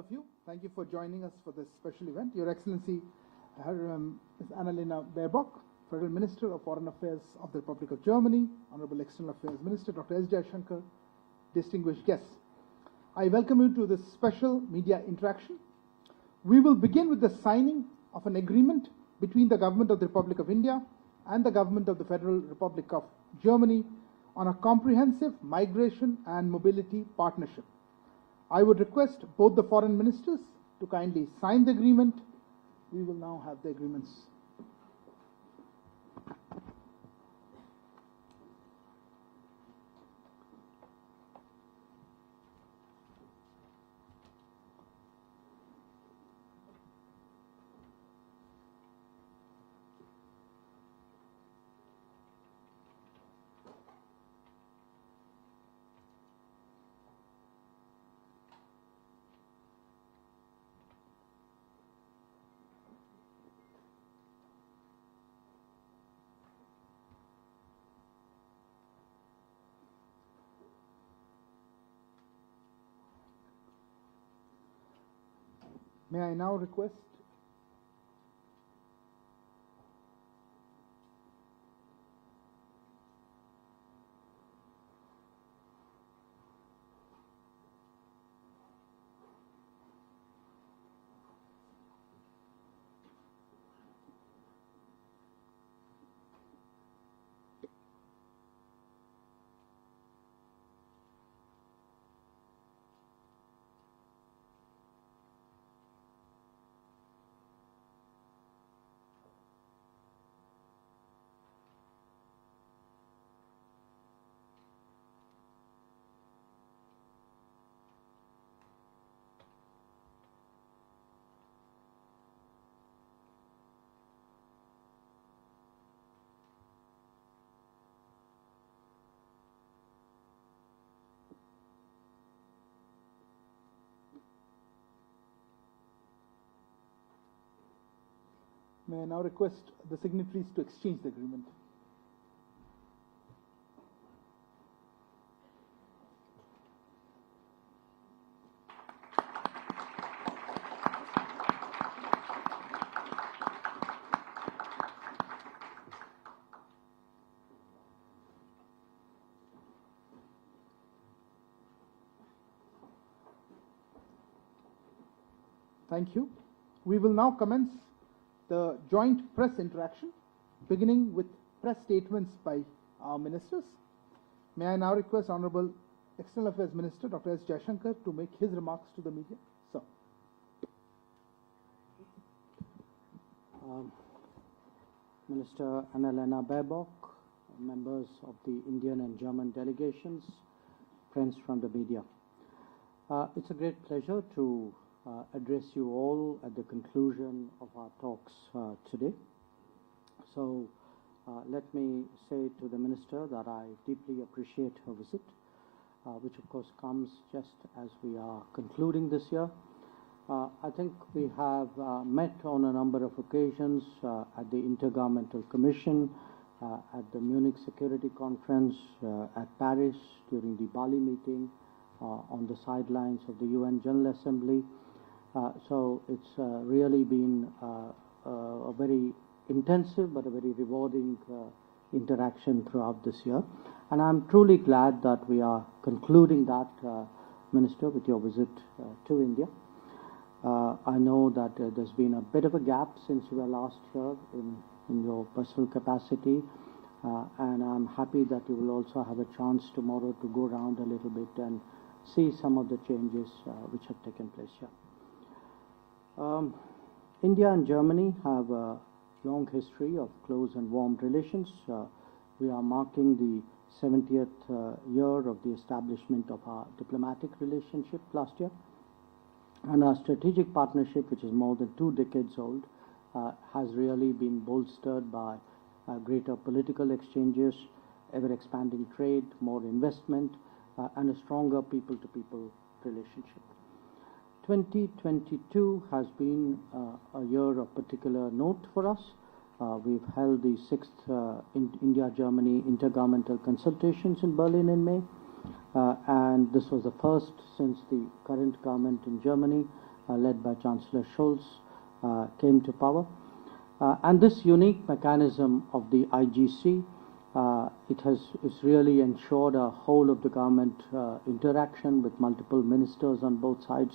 of you. Thank you for joining us for this special event. Your Excellency, Ms. Annalena Baerbock, Federal Minister of Foreign Affairs of the Republic of Germany, Honorable External Affairs Minister Dr. S. Jaishankar, distinguished guests. I welcome you to this special media interaction. We will begin with the signing of an agreement between the Government of the Republic of India and the Government of the Federal Republic of Germany on a comprehensive migration and mobility partnership. I would request both the foreign ministers to kindly sign the agreement. We will now have the agreements. May I now request May I now request the signatories to exchange the agreement. Thank you. We will now commence the joint press interaction, beginning with press statements by our ministers. May I now request Honorable External Affairs Minister Dr. S. Jaishankar to make his remarks to the media. Sir. Minister Annalena Baerbock, members of the Indian and German delegations, friends from the media. It's a great pleasure to address you all at the conclusion of our talks today. So let me say to the Minister that I deeply appreciate her visit, which of course comes just as we are concluding this year. I think we have met on a number of occasions at the Intergovernmental Commission, at the Munich Security Conference, at Paris during the Bali meeting, on the sidelines of the UN General Assembly. So it's really been a very intensive but a very rewarding interaction throughout this year. And I'm truly glad that we are concluding that, Minister, with your visit to India. I know that there's been a bit of a gap since you were last here in your personal capacity, and I'm happy that you will also have a chance tomorrow to go around a little bit and see some of the changes which have taken place here. India and Germany have a long history of close and warm relations. We are marking the 70th year of the establishment of our diplomatic relationship last year. And our strategic partnership, which is more than 2 decades old, has really been bolstered by greater political exchanges, ever-expanding trade, more investment, and a stronger people-to-people relationship. 2022 has been a year of particular note for us. We've held the 6th India-Germany intergovernmental consultations in Berlin in May, and this was the first since the current government in Germany led by Chancellor Scholz, came to power. And this unique mechanism of the IGC, it's really ensured a whole of the government interaction with multiple ministers on both sides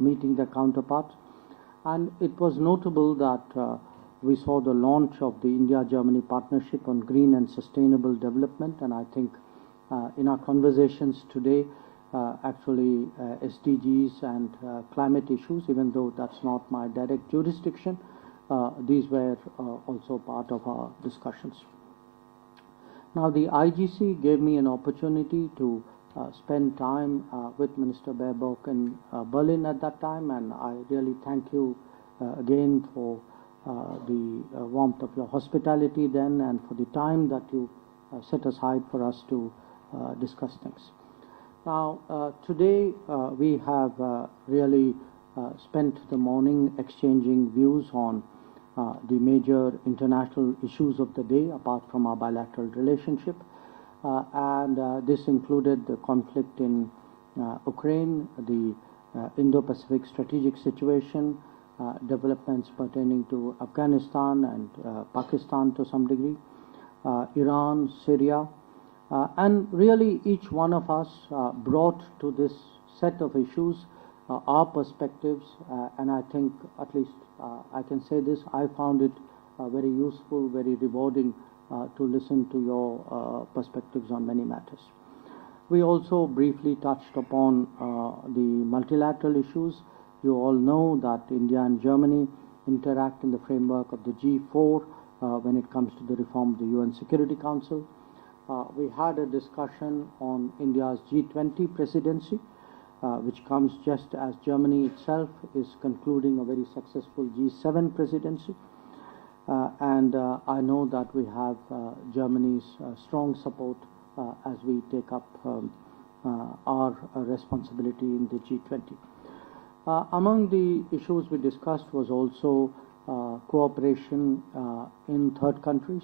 meeting their counterparts. And it was notable that we saw the launch of the India-Germany partnership on green and sustainable development. And I think in our conversations today, actually SDGs and climate issues, even though that's not my direct jurisdiction, these were also part of our discussions. Now, the IGC gave me an opportunity to spend time with Minister Baerbock in Berlin at that time, and I really thank you again for the warmth of your hospitality then and for the time that you set aside for us to discuss things. Now, today we have really spent the morning exchanging views on the major international issues of the day, apart from our bilateral relationship. This included the conflict in Ukraine, the Indo-Pacific strategic situation, developments pertaining to Afghanistan and Pakistan to some degree, Iran, Syria, and really each one of us brought to this set of issues our perspectives, and I think at least I can say this, I found it very useful, very rewarding to listen to your perspectives on many matters. We also briefly touched upon the multilateral issues. You all know that India and Germany interact in the framework of the G4 when it comes to the reform of the UN Security Council. We had a discussion on India's G20 presidency, which comes just as Germany itself is concluding a very successful G7 presidency. And I know that we have Germany's strong support as we take up our responsibility in the G20. Among the issues we discussed was also cooperation in third countries,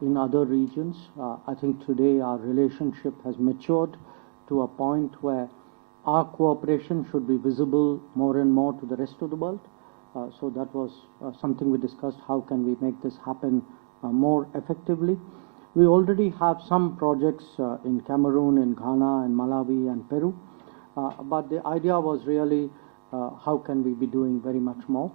in other regions. I think today our relationship has matured to a point where our cooperation should be visible more and more to the rest of the world. So that was something we discussed. How can we make this happen more effectively? We already have some projects in Cameroon, in Ghana, in Malawi, and Peru. But the idea was really how can we be doing very much more?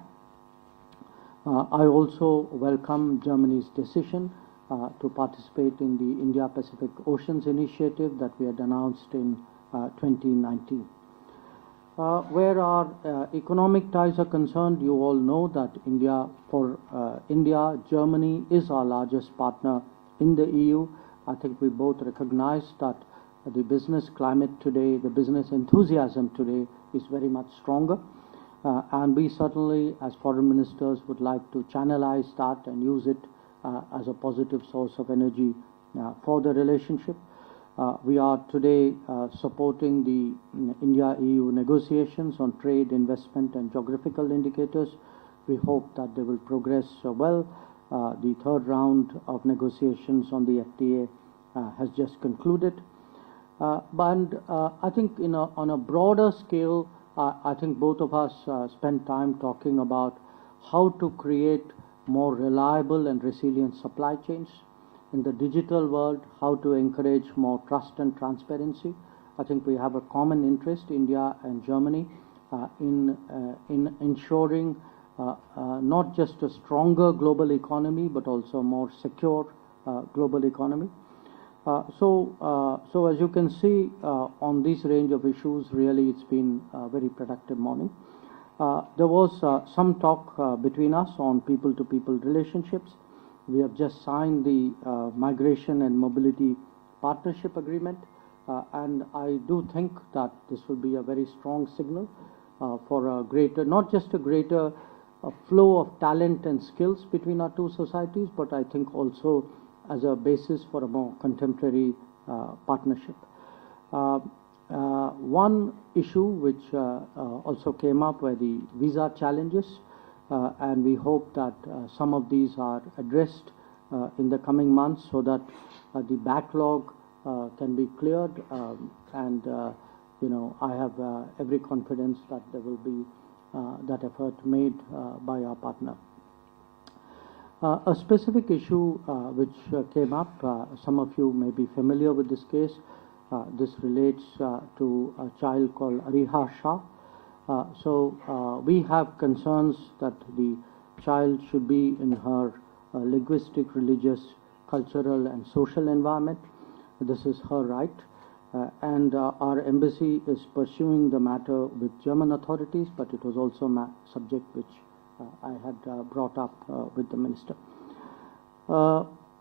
I also welcome Germany's decision to participate in the India-Pacific Oceans Initiative that we had announced in 2019. Where our economic ties are concerned, you all know that India, Germany is our largest partner in the EU. I think we both recognize that the business climate today, the business enthusiasm today is very much stronger. And we certainly, as foreign ministers, would like to channelize that and use it as a positive source of energy for the relationship. We are today supporting the India-EU negotiations on trade, investment, and geographical indicators. We hope that they will progress well. The third round of negotiations on the FTA has just concluded. But I think on a broader scale, I think both of us spent time talking about how to create more reliable and resilient supply chains. In the digital world, how to encourage more trust and transparency. I think we have a common interest, India and Germany, in ensuring not just a stronger global economy, but also a more secure global economy. So as you can see, on this range of issues, really it's been a very productive morning. There was some talk between us on people-to-people relationships. We have just signed the Migration and Mobility Partnership Agreement, and I do think that this will be a very strong signal for a greater, not just a greater flow of talent and skills between our two societies, but I think also as a basis for a more contemporary partnership. One issue which also came up were the visa challenges. And we hope that some of these are addressed in the coming months so that the backlog can be cleared. I have every confidence that there will be that effort made by our partner. A specific issue which came up, some of you may be familiar with this case. This relates to a child called Ariha Shah. We have concerns that the child should be in her linguistic, religious, cultural and social environment. This is her right. And our embassy is pursuing the matter with German authorities, but it was also a subject which I had brought up with the minister.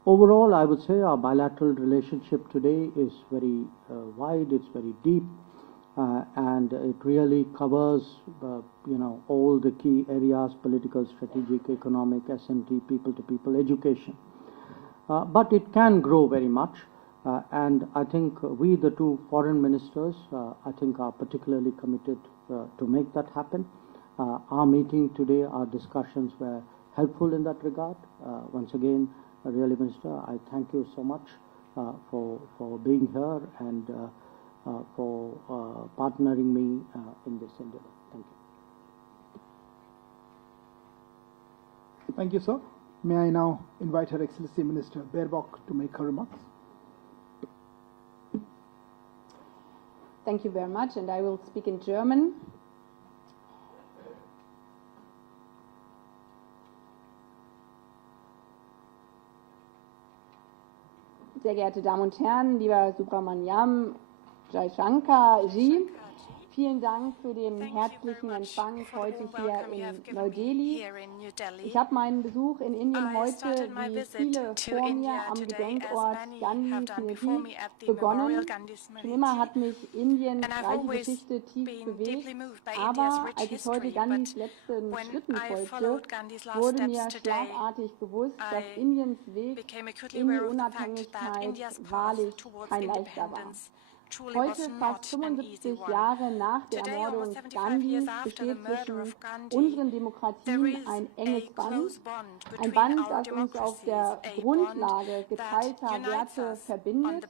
Overall, I would say our bilateral relationship today is very wide, it's very deep, and it really covers, all the key areas: political, strategic, economic, S&T, people-to-people, education. But it can grow very much. And I think we, the two foreign ministers, I think are particularly committed to make that happen. Our meeting today, our discussions were helpful in that regard. Once again, really, Minister, I thank you so much for being here and for partnering me in this endeavor. Thank you. Thank you, sir. May I now invite Her Excellency Minister Baerbock to make her remarks. Thank you very much, and I will speak in German. Sehr geehrte Damen und Herren, lieber Subramaniam Jaishankar Ji, vielen Dank für den herzlichen Empfang heute hier in Neu-Delhi. Ich habe meinen Besuch in Indien heute, wie viele vor mir, am Gedenkort Gandhi begonnen. Schon immer hat mich Indiens reiche Geschichte tief bewegt, aber als ich heute Gandhis letzten Schritten folgte, wurde mir schlagartig bewusst, dass Indiens Weg in die Unabhängigkeit wahrlich kein leichter war. Heute, fast 75 Jahre nach der Ermordung Gandhis, besteht zwischen unseren Demokratien ein enges Band. Ein Band, das uns auf der Grundlage geteilter Werte verbindet.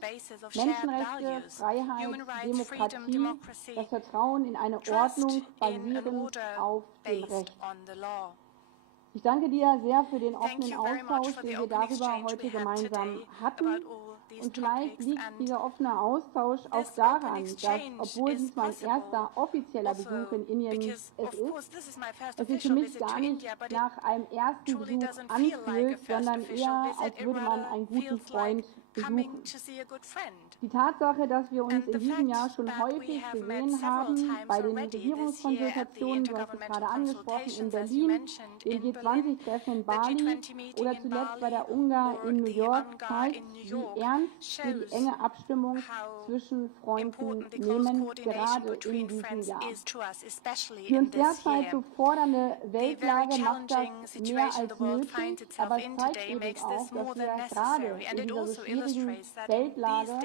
Menschenrechte, Freiheit, Demokratie, das Vertrauen in eine Ordnung basierend auf dem Recht. Ich danke dir sehr für den offenen Austausch, den wir darüber heute gemeinsam hatten. Und vielleicht liegt dieser offene Austausch auch daran, dass, obwohl dies mein erster offizieller Besuch in Indien es sich für mich gar nicht nach einem ersten Besuch anfühlt, sondern eher, als würde man einen guten Freund besuchen. Die Tatsache, dass wir uns in diesem Jahr schon häufig gesehen haben, bei den Regierungskonsultationen, du hast es gerade angesprochen, in Berlin, den G20-Treffen in Bali oder zuletzt bei der UNGA in New York, zeigt, wie ernst wir die enge Abstimmung zwischen Freunden nehmen, gerade in diesem Jahr. Die uns derzeit so fordernde Weltlage macht das mehr als nötig, aber es zeigt eben auch, dass wir gerade in dieser so schwierigen Weltlage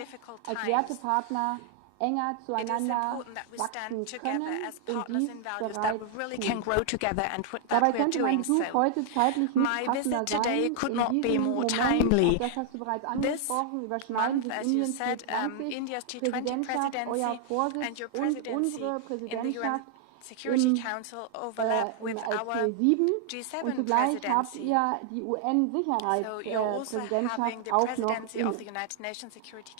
als Wertepartner enger zueinander wachsen können und dies bereits tun. Dabei könnte mein Besuch heute zeitlich nicht passender sein. In diesem Moment, das hast du bereits angesprochen, überschneiden sich Indiens G20-Präsidentschaft, euer Vorsitz und unsere Präsidentschaft Security Council overlap with our G7 und zugleich habt ihr die UN-Sicherheitspräsidentschaft auch noch inne.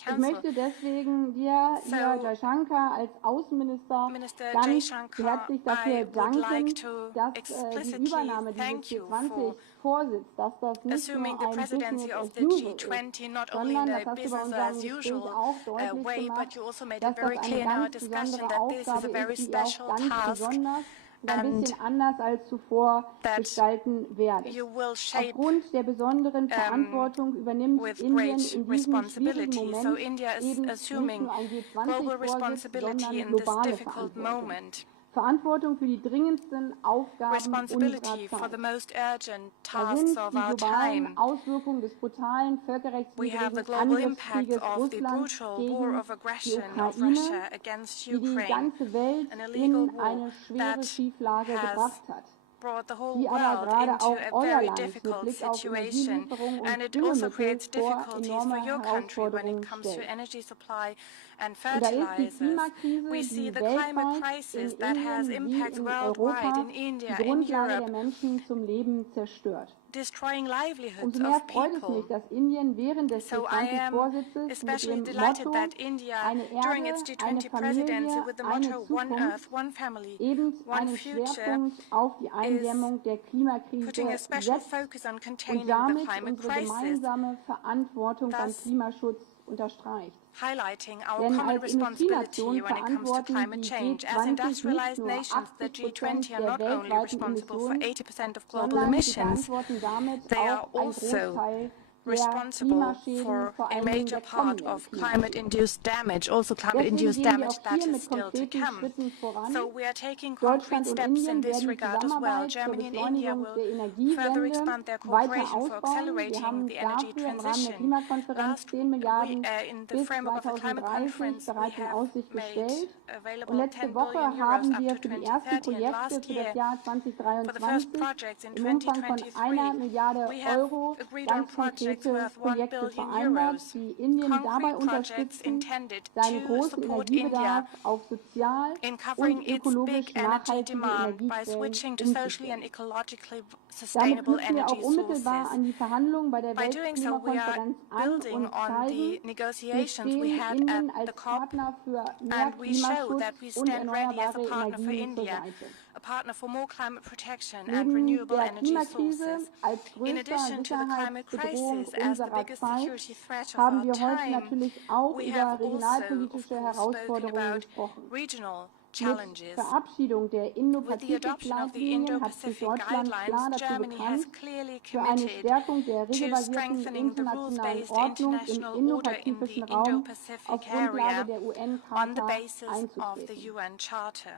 Ich möchte deswegen dir, lieber Jaishankar, als Außenminister ganz herzlich dafür danken, dass die Übernahme dieses G20-Vorsitz, dass das nicht nur ein Business as usual ist, sondern, das hast du bei unserem Gespräch auch deutlich gemacht, dass das eine ganz besondere Aufgabe ist, die auch ganz besonders und ein bisschen anders als zuvor gestalten werde. Aufgrund der besonderen Verantwortung übernimmt Indien in diesem schwierigen Moment eben nicht nur ein G20-Vorsitz, sondern globale Verantwortung. Verantwortung für die dringendsten Aufgaben unserer Zeit. Da sind die globalen Auswirkungen des brutalen völkerrechtswidrigen Angriffskrieges Russlands gegen die Ukraine, die die ganze Welt in eine schwere Schieflage gebracht hat. Die aber gerade auch euer Land mit Blick auf Energielieferung und Düngemittel vor enorme Herausforderungen stellt. and Und da ist die fertilizers. Klimakrise, We see die the climate weltweit in crisis that has Indien wie impact in worldwide, Europa in India, die in Grundlage Europe, der Menschen zum Leben zerstört. destroying livelihoods Umso mehr of freut es mich, people. dass Indien während des So I am G20-Vorsitzes mit especially dem delighted Motto that India, eine during Erde, its eine G20 presidency, Familie, with the eine motto One Zukunft Earth, One Family, eben One einen Future, Schwerpunkt auf die Eindämmung der putting a Klimakrise special setzt focus on und containing the damit climate unsere crisis, gemeinsame Verantwortung beim thus Klimaschutz unterstreicht. highlighting our Denn common als responsibility Industrienation when it comes to verantworten climate die change. As G20 nicht industrialized nur nations, the 80% G20 are der not only weltweiten responsible for Emissionen, 80% of global sondern sie emissions, verantworten damit they are auch einen also Großteil der responsible Klimaschäden, for vor a allen Dingen major der part kommenden of Klimaschäden. climate-induced damage, also Deswegen climate-induced gehen wir damage auch that hier is mit still to konkreten come. Schritten voran. So we are taking concrete Deutschland und steps in Indien this werden die regard as well. Zusammenarbeit zur Germany and India Beschleunigung will der further Energiewende expand their weiter cooperation for ausbauen. Wir accelerating haben the energy dafür im Rahmen der transition. Klimakonferenz Last 10 Milliarden in the bis framework of the climate 2030 conference, we bereits in have Aussicht made gestellt. Und available letzte 10 Woche billion euros haben up wir to für die ersten 2030. And Projekte last für year, das Jahr for the first 2023 projects in im Umfang von 1 2023, Milliarde we have Euro agreed on ganz projects konkrete worth 1 Projekte billion vereinbart, euros. die Indien dabei Concrete projects unterstützen, intended seinen to großen support Energiebedarf India auf sozial in covering und its ökologisch big energy nachhaltige demand by Energiequellen switching to socially and umzustellen. ecologically Damit sustainable knüpfen wir auch energy unmittelbar sources. an die Verhandlungen bei der By doing so, we are Weltklimakonferenz an building und on the zeigen, wir negotiations we stehen had Indien at als the COP, Partner für mehr and we show Klimaschutz that we und stand ready as a erneuerbare partner for Energien zur India, Seite. a partner for more climate protection and Neben renewable der energy Klimakrise sources. als In größter addition to the climate Sicherheitsbedrohung crisis as the unserer biggest Zeit security threat of haben our wir heute time, natürlich auch we über have also, of regionalpolitische course, spoken Herausforderungen about gesprochen. regional Mit challenges. Verabschiedung der With the adoption of the Indo-Pazifik-Leitlinien hat sich Indo-Pacific Deutschland klar guidelines, dazu Germany has bekannt, clearly für eine committed Stärkung der to regelbasierten strengthening the internationalen rules-based Ordnung im international order in the indopazifischen Raum auf Indo-Pacific Grundlage area der on the UN-Charta basis of the einzutreten. UN Charter.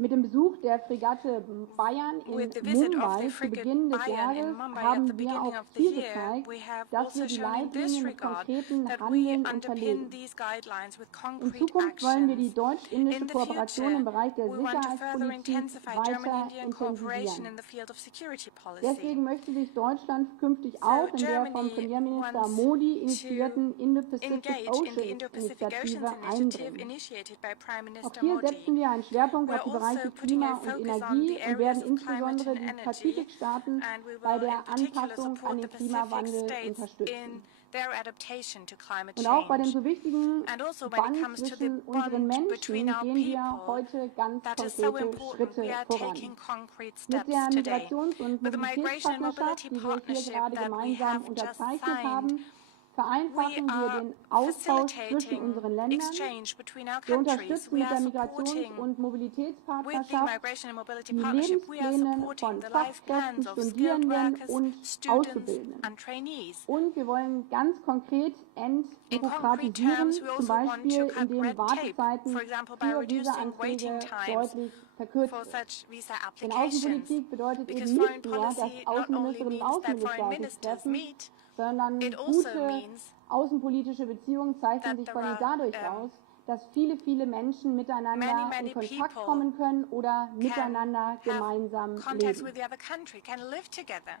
Mit dem Besuch der Fregatte Bayern in With the visit of Mumbai the zu frigate Beginn des Bayern in Jahres Mumbai at the haben wir beginning auch of the hier year, gezeigt, we have dass also wir die shown in this Leitlinien mit regard konkreten that we Handeln underpin unterlegen. these guidelines with In concrete Zukunft wollen wir die actions. deutsch-indische In the Kooperation future, im Bereich der we want to further Sicherheitspolitik intensify weiter German-Indian cooperation intensivieren. in the field of security policy. Deswegen möchte sich Deutschland künftig So auch in der vom Germany Premierminister wants Modi to initiierten Indo-Pacific engage in the Oceans Indo-Pacific Oceans Initiative Initiative einbringen. initiated by Prime Auch Minister hier Modi. setzen wir einen Schwerpunkt We're auf die also Bereiche putting Klima a und focus on Energie the und werden areas of climate insbesondere and die energy, Pazifikstaaten and we bei will der in particular Anpassung an support den the Pacific Klimawandel states in unterstützen. their adaptation to climate Und auch bei dem change. so wichtigen And also when it Band comes to the zwischen unseren bond between Menschen our gehen wir people, heute ganz that is so konkrete important. We Schritte are voran. taking concrete Mit steps der today. Migrations- und With the Migration and Mobilitätspartnerschaft, Mobility die wir hier Partnership gerade that we gemeinsam have just unterzeichnet signed, haben, we vereinfachen wir are den Austausch zwischen facilitating unseren Ländern. exchange between our Wir countries. unterstützen We mit are der Migrations- supporting und with the Mobilitätspartnerschaft Migration and Mobility die Partnership, we are Lebenspläne supporting von the life Fachkräften, plans of skilled Studierenden workers, und students Auszubildenden. and trainees. Und wir wollen ganz konkret In concrete entbürokratisieren, terms, we zum also want to Beispiel cut indem red tape, Wartezeiten for example, by für reducing Visa-Anträge waiting times deutlich verkürzt for werden. such visa Denn applications. Außenpolitik bedeutet Because eben foreign nicht nur, dass policy not only Außenministerinnen und means that foreign Außenminister sich ministers treffen, meet, sondern it also gute means außenpolitische Beziehungen zeichnen that sich there vor allem are, dadurch aus, dass viele Menschen miteinander many in Kontakt people kommen können oder can miteinander have gemeinsam contacts leben. with the other country, can live together.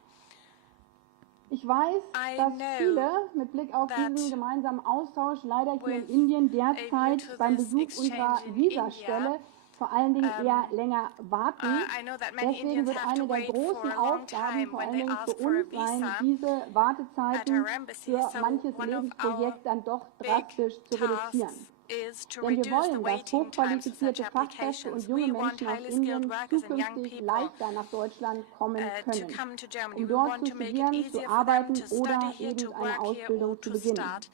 Ich weiß, I dass know viele mit Blick auf that diesen gemeinsamen Austausch leider hier in with Indien a view derzeit to beim this Besuch unserer exchange in Visastelle India, vor allen Dingen eher länger warten. I know that many Deswegen Indians wird have eine to der wait for großen a long Aufgaben time vor when allen they Dingen für ask for a uns sein, visa diese at Wartezeiten our embassy. für So manches one of our Lebensprojekt dann doch big drastisch zu reduzieren. tasks is to Denn wir reduce the wollen, dass waiting times for hochqualifizierte such Fachkräfte und applications. junge We want Menschen aus highly skilled Indien workers and young zukünftig people leichter nach Deutschland kommen to können, come to Germany. um We dort want zu to make it studieren, easier zu for them arbeiten to oder study here, to eben eine work here, or Ausbildung zu to beginnen. start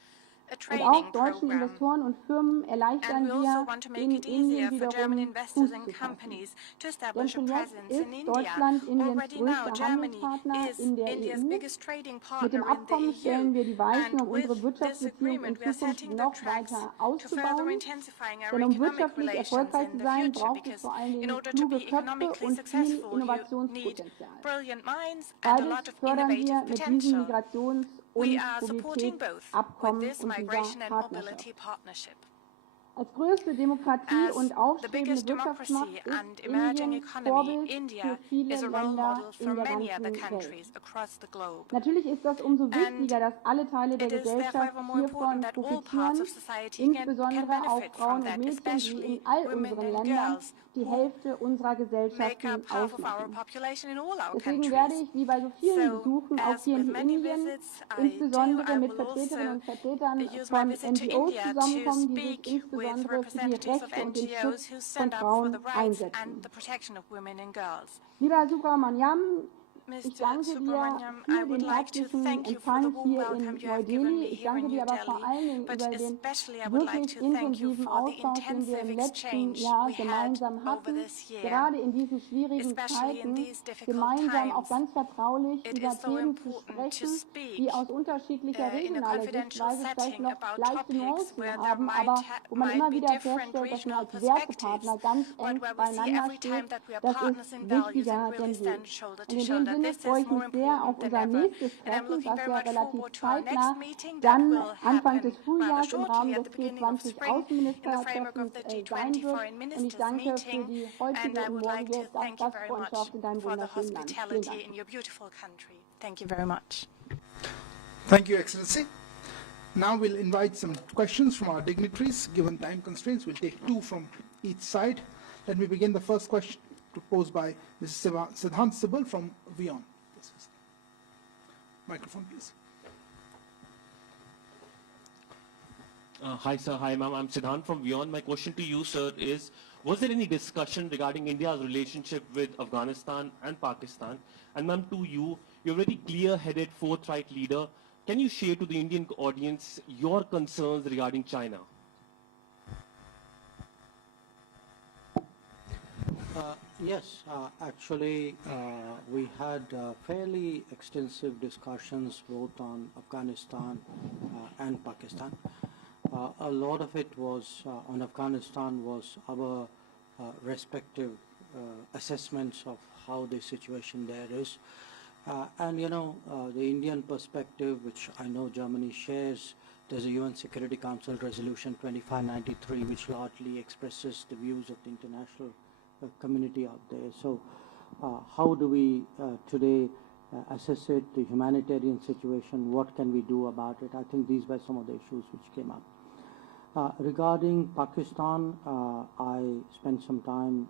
a Und training auch deutschen program. Investoren und Firmen erleichtern And we also wir want to make in it easier Indien for German wiederum investors Fuß and zu fassen. companies to Denn establish a schon jetzt presence in ist India. Deutschland Indiens Already now, größter Germany Handelspartner is in der India's EU. biggest trading Mit partner dem in the Abkommen stellen wir die Weichen, And um with unsere this Wirtschaftsbeziehungen in agreement, we are Zukunft setting the noch tracks weiter to further auszubauen. intensifying our Denn um economic wirtschaftlich relations erfolgreich in zu the sein, future, braucht es because vor allen in Dingen order to kluge be Köpfe economically und viel successful, you need Innovationspotenzial. brilliant minds and a Beides lot of fördern wir innovative mit diesem potential. Migrations- We und are supporting both with Mobilitätsabkommen this und dieser migration and Partnerschaft. mobility partnership. Als größte Demokratie As und the aufstrebende biggest democracy Wirtschaftsmacht and ist emerging Indien economy, Vorbild für India viele is a role Länder model for in der many other ganzen Welt. countries across the globe. Natürlich ist das umso And wichtiger, dass alle Teile der it is Gesellschaft therefore more hiervon important that all parts profitieren, of society can insbesondere auch benefit Frauen from und that, Mädchen, die especially in all women unseren and Ländern girls die who Hälfte unserer make Gesellschaften up half of our ausmachen. population in all our Deswegen werde countries. ich, wie bei so vielen So, Besuchen, auch as hier with in many Indien, visits insbesondere I mit will Vertreterinnen also und Vertretern use my von visit to NGOs India to zusammenkommen, die sich speak with insbesondere für die representatives of Rechte und den NGOs Schutz who von stand up for the Frauen rights and einsetzen. the protection of women and girls. Lieber Subramaniam, ich Mr. danke dir Subramaniam, I für would den like to herzlichen thank you for the Empfang warm hier welcome in you have given Neu-Delhi. me Ich here danke in dir New aber vor Delhi, allen Dingen but über den especially I would like wirklich to thank you intensiven for the Austausch, den wir intensive im letzten exchange Jahr we had gemeinsam over hatten, this year. gerade in diesen schwierigen Especially in Zeiten, these difficult gemeinsam auch times, ganz vertraulich it über is so Themen zu important to sprechen, speak die aus unterschiedlicher in a regionaler confidential Sichtweise vielleicht setting noch about leichte topics Nuancen where there haben, aber wo man might immer be wieder different feststellt, dass man regional als Wertepartner perspectives, ganz but eng where we see beieinander every time steht. that we are Das partners ist in values wichtiger and really denn je. stand shoulder Und to in dem shoulder. Sinne This freue is ich more mich sehr auf important than unser ever. nächstes And I'm Treffen, looking das very ja much relativ forward to our next zeitnah meeting that dann will Anfang happen des rather Frühjahrs im shortly Rahmen at des the beginning of G20 spring in the framework of Außenministertreffens the sein G20 wird. Foreign Und ich Ministers danke für meeting. die And heutige I und would like morgige to thank you very much Gastfreundschaft in deinem for the wunderschönen Land. Vielen hospitality Dank. in your beautiful country. Thank you very much. Thank you, Excellency. Now we'll invite some questions from our dignitaries. Given time constraints, we'll take two from each side. Let me begin the first question posed by Mrs. Siddhant Sibal from WION. Microphone, please. Hi, sir. Hi, ma'am. I'm Siddhant from WION. My question to you, sir, is was there any discussion regarding India's relationship with Afghanistan and Pakistan? And ma'am, to you, you're a very clear-headed, forthright leader. Can you share to the Indian audience your concerns regarding China? Yes, actually, we had fairly extensive discussions both on Afghanistan and Pakistan. A lot of it was on Afghanistan was our respective assessments of how the situation there is. And you know, the Indian perspective, which I know Germany shares, there's a UN Security Council Resolution 2593, which largely expresses the views of the international community out there. So how do we today assess it, the humanitarian situation, what can we do about it? I think these were some of the issues which came up. Regarding Pakistan, I spent some time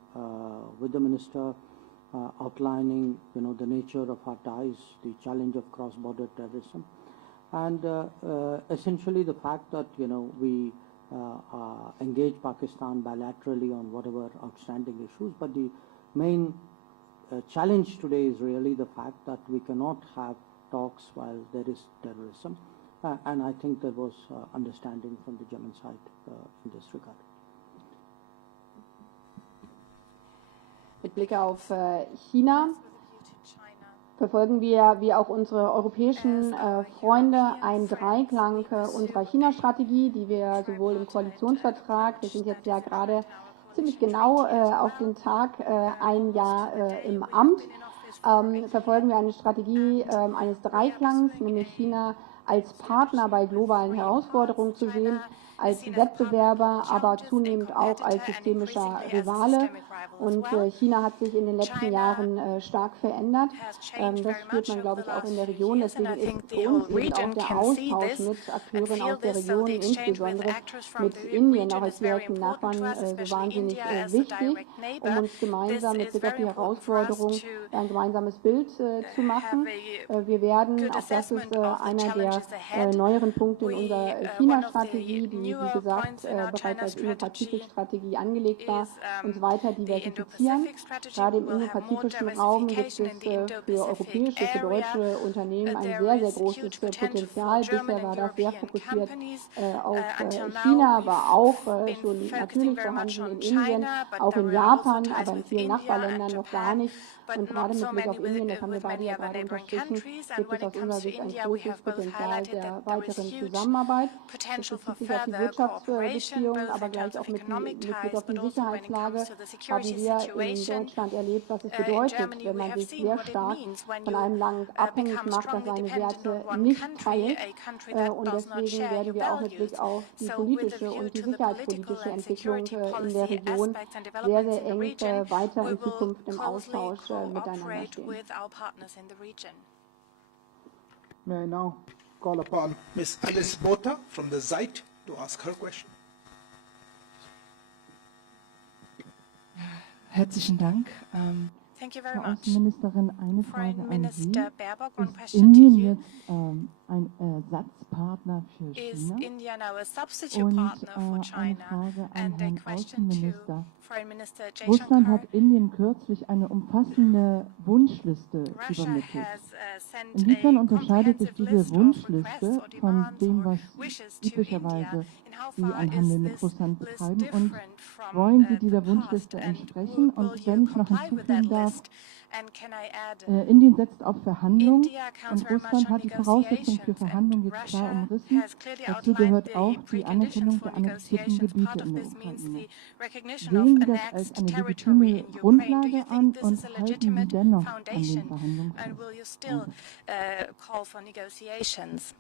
with the minister outlining, you know, the nature of our ties, the challenge of cross-border terrorism, and essentially the fact that, you know, we engage Pakistan bilaterally on whatever outstanding issues, but the main challenge today is really the fact that we cannot have talks while there is terrorism, and I think there was understanding from the German side in this regard. Mit Blick auf China verfolgen wir, wie auch unsere europäischen Freunde, einen Dreiklang unserer China-Strategie, die wir sowohl im Koalitionsvertrag, wir sind jetzt ja gerade ziemlich genau auf den Tag ein Jahr im Amt, verfolgen wir eine Strategie eines Dreiklangs, nämlich China als Partner bei globalen Herausforderungen zu sehen, als Wettbewerber, aber zunehmend auch als systemischer Rivale. Und China hat sich in den letzten Jahren stark verändert. Das spürt man, glaube ich, auch in der Region. Deswegen ist für uns eben auch der Austausch mit Akteuren aus der Region, insbesondere mit Indien, auch als direkten Nachbarn, so wahnsinnig wichtig, um uns gemeinsam mit Blick auf die Herausforderung ein gemeinsames Bild zu machen. Wir werden, auch das ist einer der neueren Punkte in unserer China-Strategie, die, wie gesagt, bereits als Indo-Pazifik-Strategie angelegt war, uns weiter diversifizieren. Gerade im indopazifischen Raum gibt es für europäische, für deutsche Unternehmen ein sehr, sehr großes Potenzial. Bisher war das sehr fokussiert auf China, war auch schon natürlich vorhanden in Indien, auch in Japan, aber in vielen Nachbarländern noch gar nicht. Und gerade mit Blick auf Indien, das haben wir beide ja gerade unterstrichen, gibt es aus unserer Sicht ein großes Potenzial der weiteren Zusammenarbeit. Das bezieht sich auf die the Wirtschaftsbeziehungen, cooperation, both aber in gleich terms auch of mit economic Blick ties, auf die but also when it Sicherheitslage comes to the haben security wir in situation. Deutschland erlebt, was es In bedeutet, Germany, wenn we man have sich seen sehr what it stark means when von you einem Land abhängig become macht, das strongly seine dependent Werte on one nicht country, teilt. a country that Und does not deswegen share werden your wir auch mit values. Blick auf die So with a politische view und die to the political sicherheitspolitische and Entwicklung security in der policy Region aspects and sehr, developments sehr in the eng region, weiter we in will Zukunft im closely Austausch miteinander cooperate stehen. with our partners in the region. May I now call upon Ms. Alice Botha from the Zeit to ask her question. Herzlichen Dank. Thank you very Frau much. Außenministerin, eine Frage Foreign an Minister Sie. Baerbock, one Ist question to Indien you. jetzt ein Ersatzpartner für Is China? India now a substitute Und partner for eine China? Frage an And a Herrn question to Außenminister. Foreign Minister Russland Jaishankar. hat Indien kürzlich eine umfassende Wunschliste Russia übermittelt. has sent Inwiefern a unterscheidet sich comprehensive diese list of requests Wunschliste or von demands dem, or was wishes to India? üblicherweise And how Sie far an is Handel mit this Russland list betreiben? Und different from wollen Sie the dieser past? Wunschliste And entsprechen? will Und you wenn ich noch comply with that hinzufügen darf, list? And can I add, Indien setzt auf Verhandlungen India counts und very much Russland on hat die Voraussetzungen für negotiations, and Verhandlungen jetzt klar Russia umrissen. has clearly Dazu outlined gehört the auch die Anerkennung preconditions for der annektierten negotiations. Gebiete Part of in der this means Ukraine. the recognition Sehen of Sie das als annexed eine territory legitime in Ukraine. Do you Grundlage think an this und is a halten Sie legitimate dennoch an den foundation? Verhandlungen And fest? will you still Danke. call for negotiations?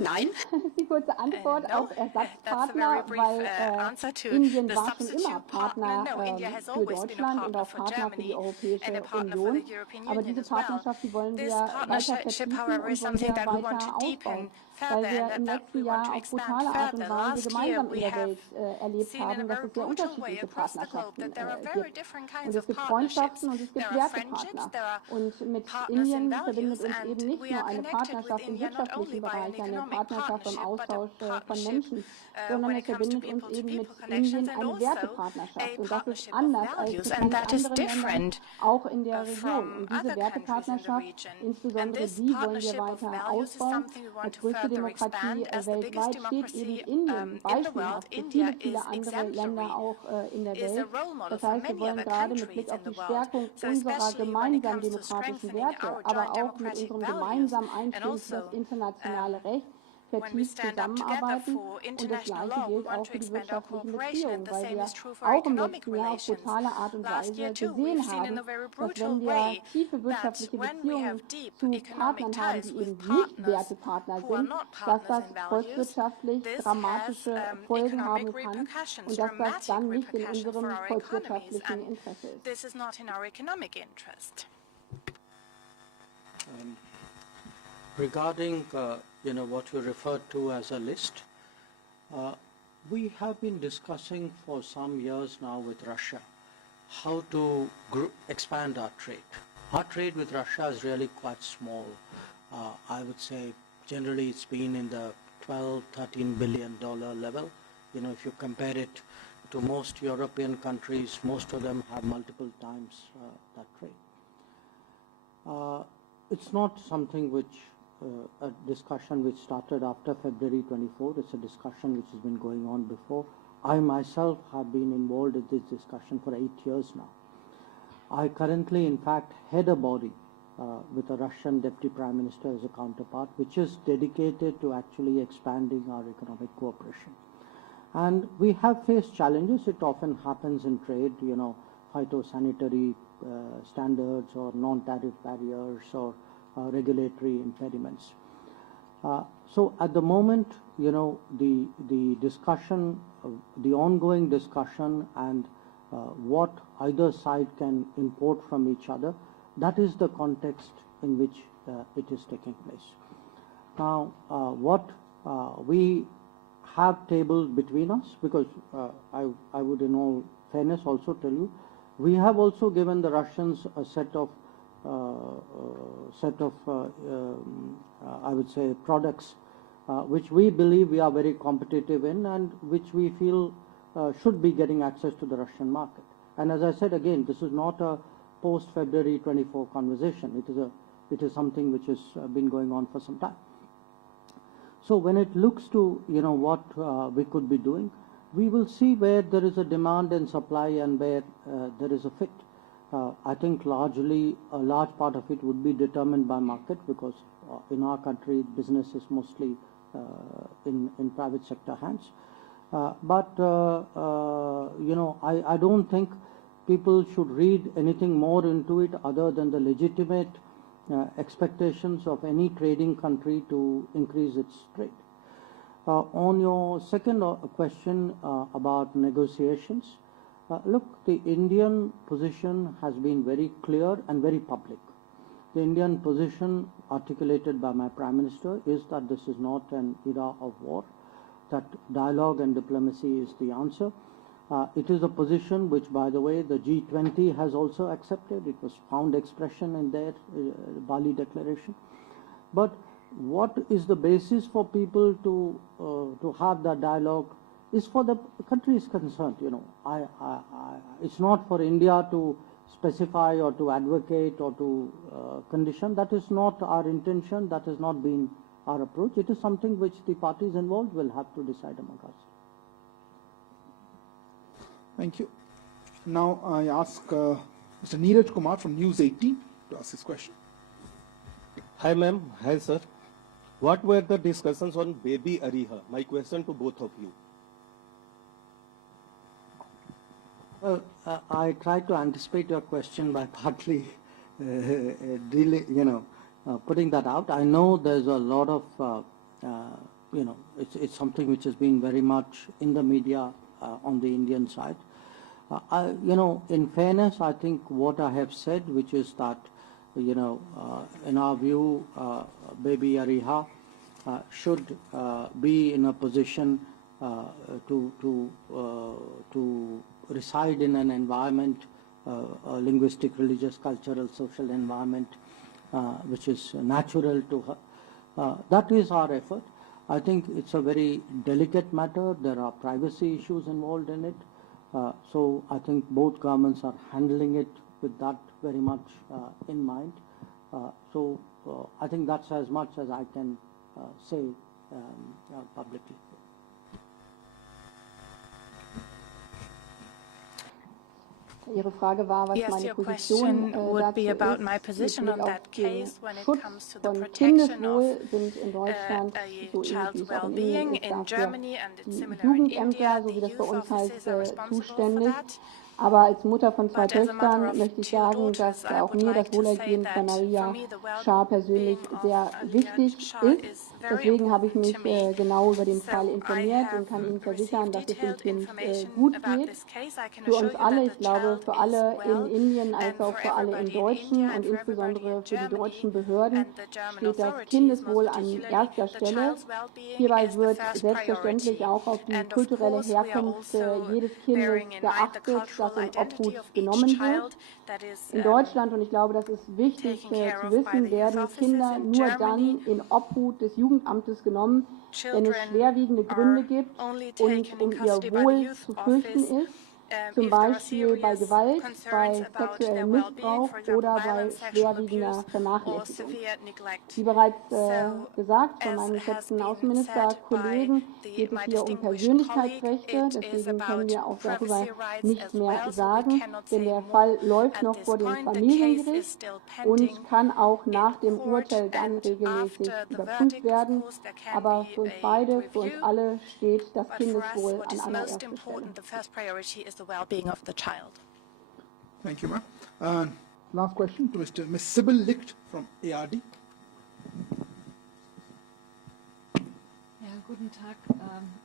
Nein. Die kurze Antwort No, auf that's a Ersatzpartner, very brief weil answer to Indien the war schon immer substitute Partner partner. No, India has für always been a Deutschland und partner auch for Partner für die Germany Europäische and a partner for Union. the European Aber Union diese as well. Partnerschaft, die wollen This wir weiter partnership, vertiefen however, und is wollen something wir that we want weiter to deepen ausbauen, weil further wir and im that letzten we want Jahr to auf expand brutale Art und further. Weise Last gemeinsam year in we der have Welt erlebt seen in haben, a dass very es sehr brutal way unterschiedliche across the globe Partnerschaften that there are very gibt. different Und kinds es of gibt partnerships. Freundschaften und es There gibt are friendships, Wertepartner. there are Und mit partners in Indien values, verbindet uns eben and nicht we nur are eine connected with Partnerschaft im India not only wirtschaftlichen by an Bereich, eine economic Partnerschaft im partnership, but a Austausch von partnership Menschen, sondern when es it comes to verbindet uns eben mit people-to-people connections, Indien and eine also Wertepartnerschaft. a Und das ist partnership of anders als values, mit and manch that is anderen Ländern, different auch in der Region. from Und diese other countries in the Wertepartnerschaft, region. And insbesondere this die wollen wir partnership of weiter values is ausbauen. something we want Als to größte further Demokratie expand. As the biggest weltweit steht democracy eben Indien in the world, beispielhaft für India viele is andere Länder exemplary, auch in der is a Welt. role model Das for heißt, wir many wollen other gerade mit countries Blick auf in die the world. Stärkung So unserer especially when it gemeinsamen comes to demokratischen strengthening Werte, our aber joint auch mit democratic unserem values, gemeinsamen and Einstimmen für das also internationale Recht when we vertieft stand up together zusammenarbeiten. for Und das international Gleiche law, we gilt want auch to für die expand our wirtschaftlichen cooperation, and Beziehungen, the weil same wir is true for auch im economic letzten Jahr auf relations. brutale Art und Last Weise year too, gesehen we've seen in haben, a very dass brutal wenn wir way tiefe that wirtschaftliche when we Beziehungen have deep zu economic Partnern haben, ties die with eben nicht partners Wertepartner who are sind, not dass partners das in values, volkswirtschaftlich this has dramatische Folgen haben economic kann repercussions, und dass das dramatic dann nicht in repercussions for unserem our economies, volkswirtschaftlichen and Interesse ist. this is not in our economic interest. Regarding what you referred to as a list, we have been discussing for some years now with Russia how to expand our trade. Our trade with Russia is really quite small. I would say generally it's been in the $12–13 billion level. If you compare it to most European countries, most of them have multiple times that trade. It's not something which a discussion which started after February 24. It's a discussion which has been going on before. I myself have been involved in this discussion for 8 years now. I currently, in fact, head a body with a Russian Deputy Prime Minister as a counterpart, which is dedicated to actually expanding our economic cooperation. And we have faced challenges. It often happens in trade, phytosanitary standards or non-tariff barriers or regulatory impediments. So at the moment, the discussion, the ongoing discussion and what either side can import from each other, that is the context in which it is taking place. Now, what we have tabled between us, because I would in all fairness also tell you, we have also given the Russians a set of I would say products which we believe we are very competitive in and which we feel should be getting access to the Russian market. And as I said again, this is not a post-February 24 conversation. It is something which has been going on for some time. So when it looks to what we could be doing, we will see where there is a demand and supply and where there is a fit. I think largely a large part of it would be determined by market, because in our country business is mostly in private sector hands. But I don't think people should read anything more into it other than the legitimate expectations of any trading country to increase its trade. On your second question about negotiations, look, the Indian position has been very clear and very public. The Indian position articulated by my Prime Minister is that this is not an era of war, that dialogue and diplomacy is the answer. It is a position which, by the way, the G20 has also accepted. It was found expression in their Bali Declaration. But what is the basis for people to have that dialogue is for the countries concerned. It's not for India to specify or to advocate or to condition. That is not our intention. That has not been our approach. It is something which the parties involved will have to decide among us. Thank you. Now I ask Mr. Neeraj Kumar from News 18 to ask his question. Hi ma'am, hi sir. What were the discussions on baby Ariha? My question to both of you. Well, I tried to anticipate your question by partly putting that out. I know there's a lot of, it's something which has been very much in the media on the Indian side. In fairness, I think what I have said, which is that, in our view, baby Ariha should be in a position to reside in an environment, a linguistic, religious, cultural, social environment, which is natural to her. That is our effort. I think it's a very delicate matter. There are privacy issues involved in it. So I think both governments are handling it with that very much in mind. So I think that's as much as I can say publicly. Ihre Frage war, was Yes, meine your Position question would be dazu about ist. my position Mit on Blick that auf den case when it Schutz comes to the von protection of Kindeswohl sind in Deutschland, a so ähnlich wie child's es auch in well-being Indien ist, in dafür Germany and it's die similar in India. Jugendämter, so The wie das bei youth uns heißt, offices are responsible for zuständig. that. Aber als Mutter von zwei But as a mother Töchtern of möchte ich two sagen, daughters, dass I auch would mir like das to say Wohlergehen that von for Maria me the Shah persönlich well-being sehr of Aliyah wichtig Shah ist. is very Deswegen habe ich important mich to me. genau über den So Fall I informiert have und kann Ihnen received versichern, dass es dem detailed Kind information gut about geht. this case. I can Für assure uns you alle, that ich the glaube child für is alle in well, Indien als and auch for für alle in everybody in Deutschen India und and for everybody insbesondere in für die Germany deutschen Behörden and the German steht das authorities, Kindeswohl most an particularly erster the Stelle. child's well-being Hierbei is the wird first selbstverständlich priority. auch auf die And of kulturelle course, we are Herkunft also jedes Kindes bearing in mind the geachtet, das cultural in Obhut identity of each genommen wird. child that is In Deutschland, und ich glaube, das ist wichtig taken care zu of by wissen, the youth werden offices Kinder in nur Germany. dann in Obhut des Jugendamtes genommen, wenn es Children schwerwiegende Gründe are gibt only und taken in um ihr custody by the Wohl youth zu fürchten office ist. Zum if there are Beispiel bei serious Gewalt, concerns bei about their sexuellem well-being, Missbrauch for example, oder bei violence, sexual schwerwiegender abuse or Vernachlässigung. severe neglect. Wie bereits So, gesagt von as meinem has geschätzten been Außenministerkollegen, geht es my hier um distinguished Persönlichkeitsrechte. colleague, it is Deswegen können about wir auch darüber privacy rights nicht as mehr well, so we sagen, cannot denn say der more Fall läuft at noch this vor dem point. The case is Familiengericht still pending und kann auch nach in dem court, Urteil dann and regelmäßig after the überprüft verdict, of werden. course, there can Aber be für uns a beide, für uns review. alle steht das But for us, Kindeswohl what an is most allererster Stelle. important, the first priority is the well-being of the child. Thank you, ma'am. Last question to Ms. Sybil Licht from ARD. Ja, guten Tag.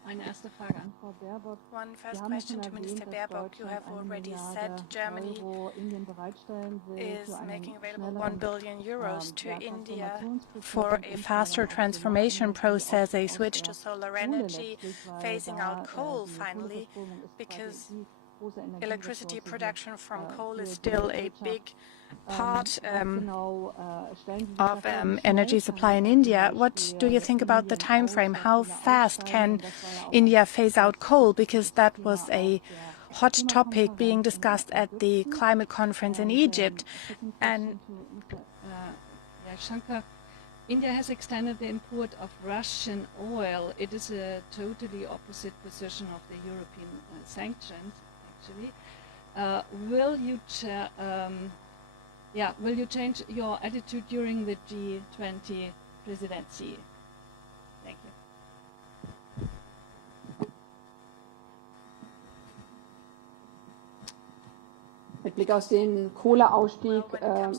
Eine erste Frage an Frau Baerbock. One first Sie haben ja question schon to Minister erwähnt, dass Baerbock. You have Deutschland 1 already Milliarde said Germany Euro Indien bereitstellen will is für einen making available schnelleren 1 billion euros to ja, India Transformationsprozess for und a faster Umstellung auf transformation erneuerbare process, a Energien switch aus to der solar Kohle energy, letztlich, weil phasing da out coal die finally, Kohleverstromung ist quasi because die große electricity Energieressource production from hier coal is für die still a Wirtschaft. big part Was genau stellen Sie sich of da vor, wie energy schnell supply in kann India. zum What do you Beispiel think about the Indien time aus frame? der How Kohle fast aussteigen? can Und das war ja auch India phase out coal? das Because that Thema was auf a der hot topic Klimakonferenz being in discussed at the Ägypten. climate conference in Egypt. Second And question to Mr. Jaishankar. India has extended the import of Russian oil. It is a totally opposite position of the European sanctions, actually. will you change your attitude during the G20 presidency? Thank you. Mit Blick auf den Kohleausstieg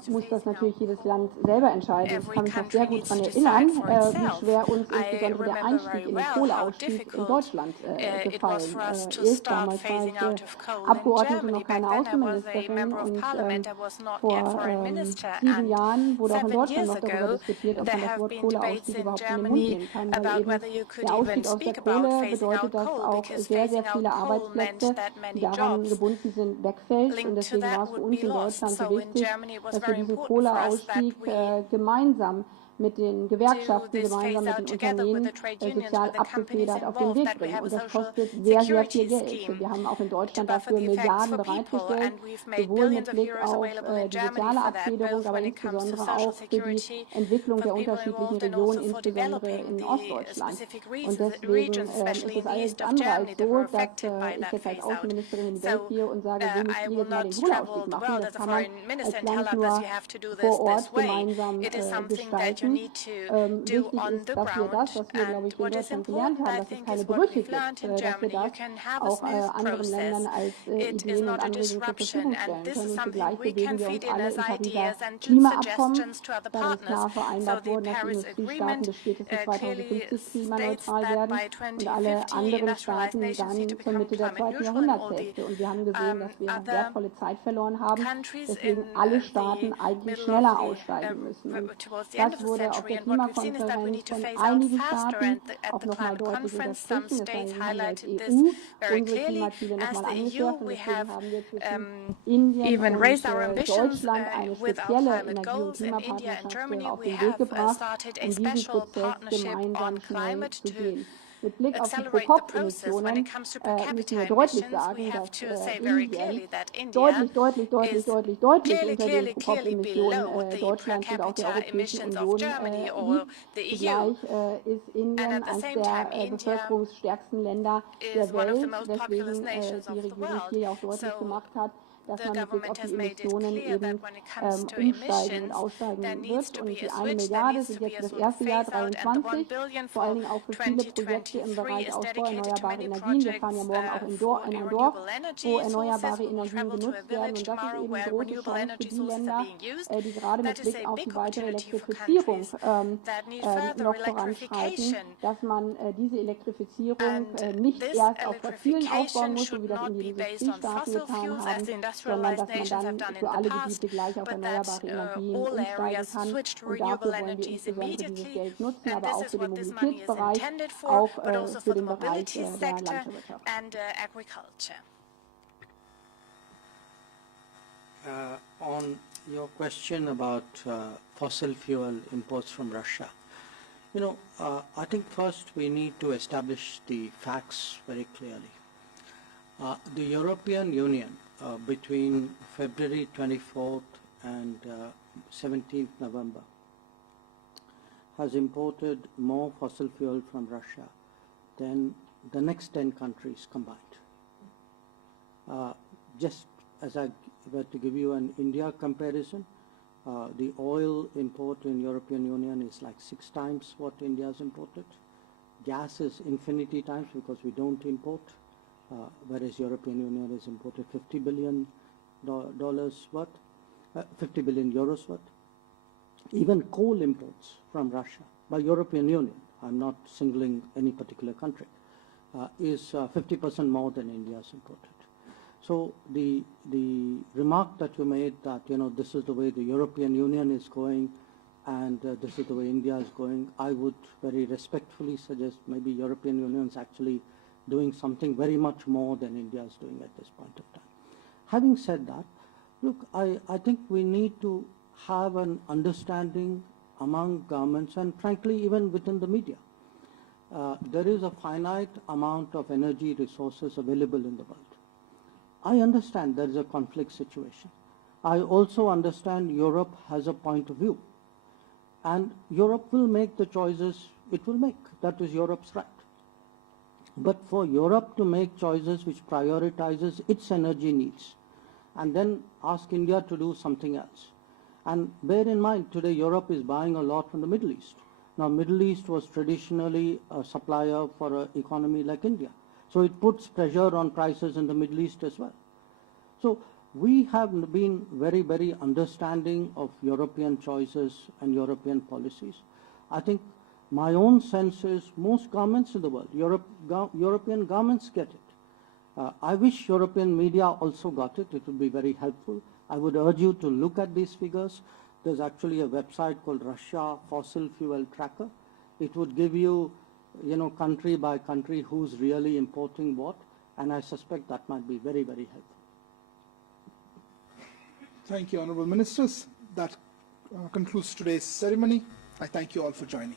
muss das natürlich jedes Land selber entscheiden. Ich kann mich noch sehr gut daran erinnern, wie schwer uns insbesondere der Einstieg in den Kohleausstieg in Deutschland gefallen ist. Damals war ich Abgeordnete, noch keine Außenministerin, und vor 7 Jahren wurde auch in Deutschland noch darüber diskutiert, ob man das Wort Kohleausstieg überhaupt in den Mund nehmen kann. Weil eben der Ausstieg aus der Kohle bedeutet, dass auch sehr, sehr viele Arbeitsplätze, die daran gebunden sind, wegfällt. Und deswegen war es für uns in Deutschland so wichtig, dass wir diesen Kohleausstieg gemeinsam mit den Gewerkschaften, gemeinsam mit den Unternehmen sozial abgefedert auf den Weg bringen. Und das kostet sehr, sehr viel Geld. Wir haben auch in Deutschland dafür Milliarden bereitgestellt, sowohl mit Blick auf die soziale Abfederung, aber insbesondere auch für die Entwicklung der unterschiedlichen Regionen, insbesondere in Ostdeutschland. Und deswegen ist es alles andere als so, dass ich jetzt als Außenministerin in die Welt gehe und sage, wir müssen jetzt mal den Kohleausstieg machen. Das kann man als Land nur vor Ort gemeinsam gestalten. Wichtig ist, dass wir das, was wir, glaube ich, in Deutschland gelernt haben, dass es keine Brüche gibt, dass wir das auch anderen Ländern als Ideen und Anregungen zur Verfügung stellen können. Und zugleich bewegen wir uns alle in Pariser Klimaabkommen. Da ist klar vereinbart worden, dass die Industriestaaten bis spätestens 2050 klimaneutral werden und alle anderen Staaten dann zur Mitte der 2. Jahrhunderthälfte. Und wir haben gesehen, dass wir wertvolle Zeit verloren haben, deswegen alle Staaten eigentlich schneller aussteigen müssen. Und das wurde auf der Klimakonferenz von einigen Staaten auch nochmal deutlich unterstrichen. Das haben wir als EU unsere Klimaziele nochmal angeschärft. Und deswegen haben wir zwischen Indien und Deutschland eine spezielle Energie- und Klimapartnerschaft auf den Weg gebracht, um diesen Prozess gemeinsam schnell zu gehen. Mit Blick auf die Pro-Kopf-Emissionen müssen wir deutlich sagen, dass Indien deutlich unter den Pro-Kopf-Emissionen Deutschlands und auch der Europäischen Union liegt. Zugleich ist Indien eines der bevölkerungsstärksten Länder der Welt, weswegen die Regierung hier ja auch deutlich gemacht hat, dass man mit Blick auf die Emissionen eben umsteigen und aussteigen wird. Und die 1 Milliarde sind jetzt für das erste Jahr 2023, vor allen Dingen auch für viele Projekte im Bereich Ausbau erneuerbarer Energien. Wir fahren ja morgen auch in ein Dorf, wo erneuerbare Energien genutzt werden. Und das ist eben eine große Chance für die Länder, die gerade mit Blick auf die weitere Elektrifizierung noch voranschreiten, dass man diese Elektrifizierung nicht erst auf fossilen aufbauen muss, so wie das in den Industriestaaten getan haben, sondern dass man dann für alle Gebiete gleich auf erneuerbare Energien umsteigen kann. Und dafür wollen wir insbesondere dieses Geld nutzen, aber auch für den Mobilitätsbereich, auch für den Bereich der Landwirtschaft. On your question about fossil fuel imports from Russia, I think first we need to establish the facts very clearly. The European Union between February 24th and 17th November has imported more fossil fuel from Russia than the next 10 countries combined. Just as I were to give you an India comparison, the oil import in European Union is like 6 times what India has imported. Gas is infinity times because we don't import. Whereas European Union has imported $50 billion worth, 50 billion euros worth. Even coal imports from Russia by European Union, I'm not singling any particular country, is 50% more than India has imported. So the remark that you made that this is the way the European Union is going and this is the way India is going, I would very respectfully suggest maybe European Union is actually doing something very much more than India is doing at this point of time. Having said that, look, I think we need to have an understanding among governments and frankly even within the media. There is a finite amount of energy resources available in the world. I understand there is a conflict situation. I also understand Europe has a point of view. And Europe will make the choices it will make. That is Europe's right. But for Europe to make choices which prioritizes its energy needs and then ask India to do something else. And bear in mind, today Europe is buying a lot from the Middle East. Now, Middle East was traditionally a supplier for an economy like India. So it puts pressure on prices in the Middle East as well. So we have been very, very understanding of European choices and European policies. I think my own sense is most governments in the world, European governments get it. I wish European media also got it. It would be very helpful. I would urge you to look at these figures. There's actually a website called Russia Fossil Fuel Tracker. It would give you, country by country who's really importing what, and I suspect that might be very, very helpful. Thank you, Honorable Ministers. That concludes today's ceremony. I thank you all for joining.